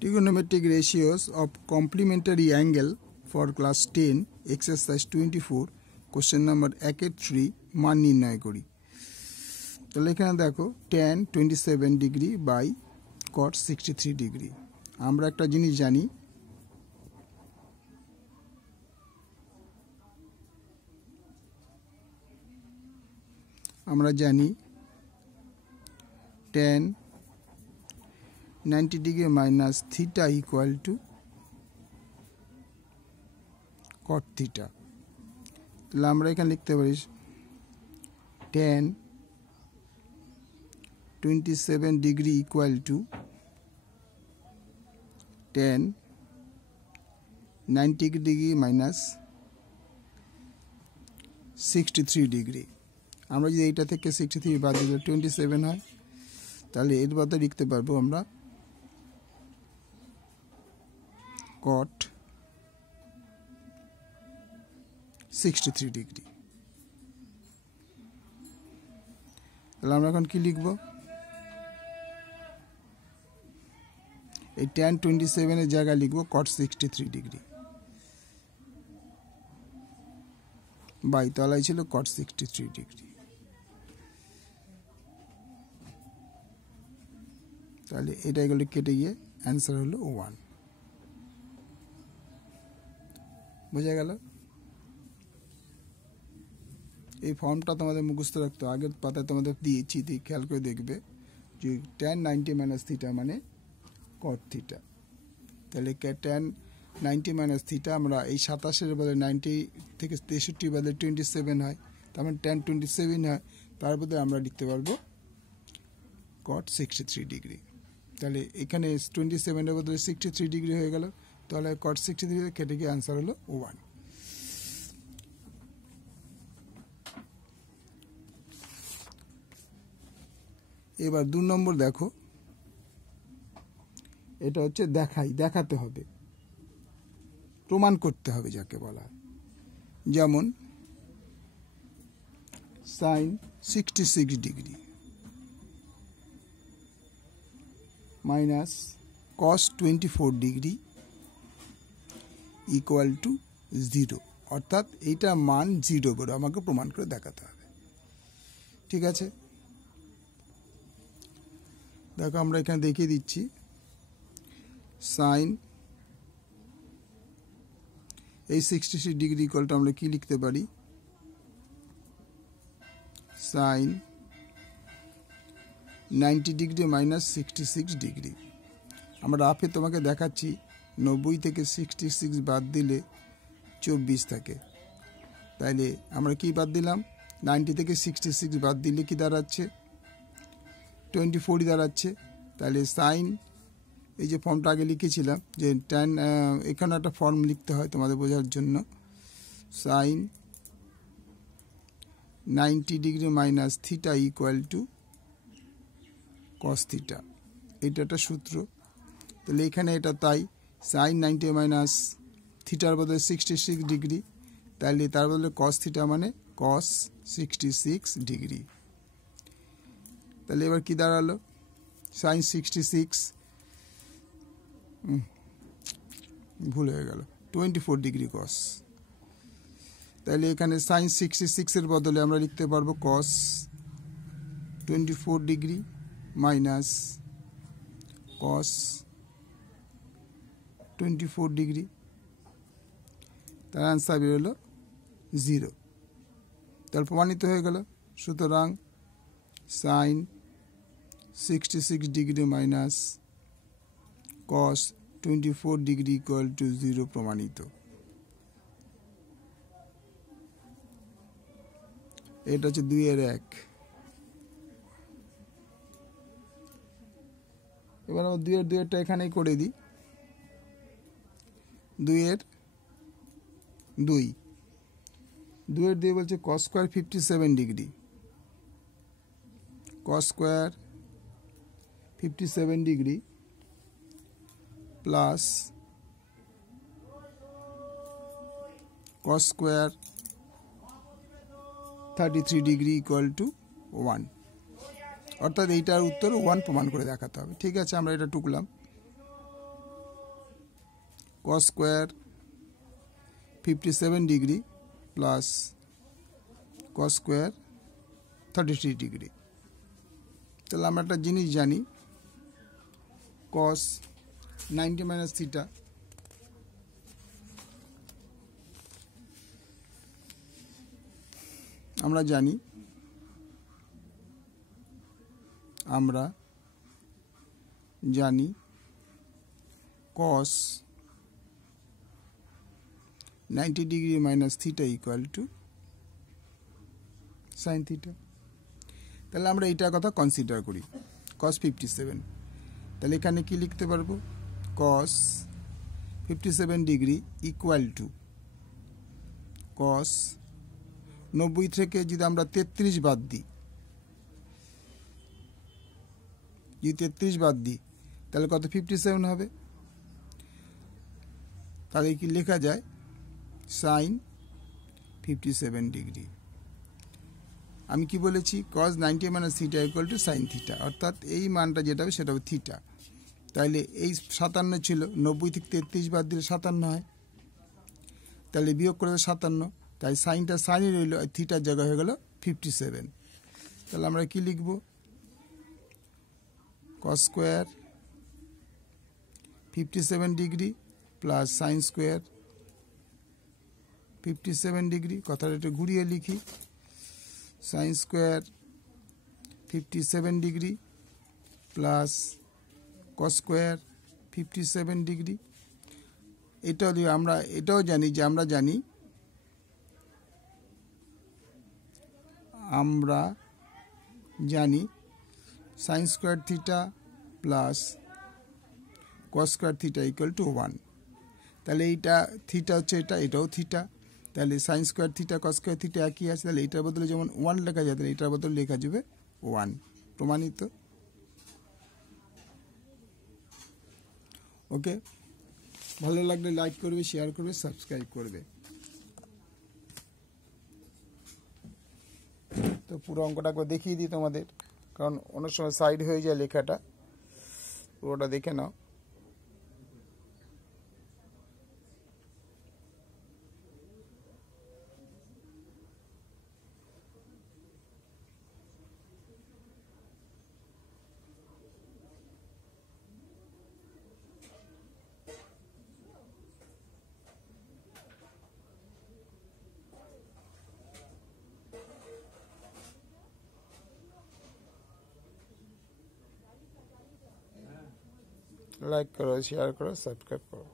Trigonometric ratios of complementary angle for class 10 exercise 24 question number 1-3 মান নির্ণয় করি। তাহলে এখানে দেখো tan 27 degree by cot 63 degree. আমরা একটা জিনিস জানি, tan 90 degree minus theta equal to cot theta. তাহলে আমরা এখানে লিখতে পারি tan 27 degree equal to tan 90 degree minus 63 degree. আমরা যদি এইটা থেকে 63 বাদ দিলে 27 হয়, তাহলে এর বাদে লিখতে পারবো আমরা cot 63 ডিগ্রি। তাহলে আমরা এখন কি লিখব? এই tan 27 এর জায়গায় লিখব cot 63 ডিগ্রি বাই তলায় ছিল cot 63 ডিগ্রি। তাহলে এটা এগুলো কেটে গিয়ে অ্যান্সার হলো 1। বোঝা গেল? এই ফর্মটা তোমাদের মুখস্থ রাখতে, আগের পাতায় তোমাদের দিয়েছি, খেয়াল করে দেখবে যে tan 90 মাইনাস থিটা মানে cot থিটা। তাহলে tan 90 মাইনাস থিটা আমরা এই 27-এর বদলে 90 থেকে 63 বদলে 27 হয়, তার মানে tan 27 হয়, তার বদলে আমরা লিখতে পারবো cot 63 ডিগ্রি। তাহলে এখানে 27-এর বদলে 63 ডিগ্রি হয়ে গেল, তাহলে cot 63 কেটে গিয়ে আনসার হলো 1। এবার 2 নম্বর দেখো, এটা হচ্ছে দেখাতে হবে, প্রমাণ করতে হবে যাকে বলা হয়। যেমন sin 66 degree minus cos 24 degree equal to 0, অর্থাৎ এইটা মান 0 বলে আমাকে প্রমাণ করে দেখাতে হবে। ঠিক আছে, দেখো আমরা এখানে দেখিয়ে দিচ্ছি sin এই 66 ডিগ্রি ইকুয়াল টু আমরা কি লিখতে পারি? sin 90 degree minus 66 degree. আমরা রাফে তোমাকে দেখাচ্ছি 90 থেকে 66 বাদ দিলে 24 থাকে। তাইলে আমরা কি বাদ দিলাম? 90 থেকে 66 বাদ দিলে কি দাঁড়াচ্ছে? 24 দাঁড়াচ্ছে। তাহলে সাইন এই যে ফর্মটা আগে লিখেছিলাম, যে tan এখানে একটা ফর্ম লিখতে হয় তোমাদের বোঝার জন্য, sine 90 degree minus theta equal to cos theta. এটা একটা সূত্র। তাহলে এখানে এটা তাই, সাইন 90 মাইনাস থিটার বদলে 66 ডিগ্রি, তাহলে তার বদলে cos থিটা মানে cos 66 ডিগ্রি। তাহলে এবার কি দাঁড়ালো? সাইন 66 ভুল হয়ে গেল, 24 ডিগ্রি cos। তাহলে এখানে সাইন 66 এর বদলে আমরা লিখতে পারবো cos 24 degree minus cos 24 degree. তার আনসার বেরোলো 0। তাহলে প্রমাণিত হয়ে গেল। সুতরাং sine 66 degree minus cos 24 degree equal to 0 প্রমাণিত। এটা হচ্ছে 2-1। এবার আমরা 2-2টা এখানেই করে দিই। 2 বলছে cos square 57 degree, cos square 57 degree plus cos square 33 degree equal two 1, অর্থাৎ এইটার উত্তর 1 প্রমাণ করে দেখাতে হবে। ঠিক আছে, আমরা এটা টুকলাম। cos square 57 degree plus cos square 33 degree. তাহলে আমরা একটা জিনিস জানি, cos 90 মাইনাস থিটা আমরা জানি cos 90 degree minus theta equal two sine theta. তাহলে আমরা এইটার কথা কনসিডার করি, cos 57। তাহলে এখানে কি লিখতে পারবো, cos 57 degree equal to cos 90 থেকে যদি আমরা 33 বাদ দিই, তাহলে কত 57 হবে। তাহলে কি লেখা যায়, সাইন 57 ডিগ্রি। আমি কি বলেছি, cos 90 minus theta equal two sine theta, অর্থাৎ এই মানটা যেটা হবে সেটা হবে থিটা। তাহলে এই 57 ছিল, 90 থেকে 33 বাদ দিলে 57 হয়, তাহলে বিয়োগ করে 57, তাই সাইনটা সাইনই রইল, থিটার জায়গায় হয়ে গেল 57। তাহলে আমরা কি লিখব, cos square 57 degree plus sine square 57 degree, কথাটা একটু ঘুরিয়ে লিখি, sine square 57 degree plus cos square 57 degree. এটাও আমরা জানি sine square theta plus cos square theta equal two 1। তাহলে এইটা থিটা হচ্ছে, এটাও থিটা, তাহলে sine square theta cos square theta একই আছে, তাহলে এটার বদলে যেমন 1 লেখা যায়, তাহলে এটার বদলে লেখা যাবে 1। প্রমাণিত। ওকে, ভালো লাগলে লাইক করবে, শেয়ার করবে, সাবস্ক্রাইব করবে। তো পুরো অঙ্কটা একবার দেখিয়ে দিই তোমাদের, কারণ অনেক সময় সাইড হয়ে যায় লেখাটা, পুরোটা দেখে নাও। লাইক করো, শেয়ার করো, সাবস্ক্রাইব করো।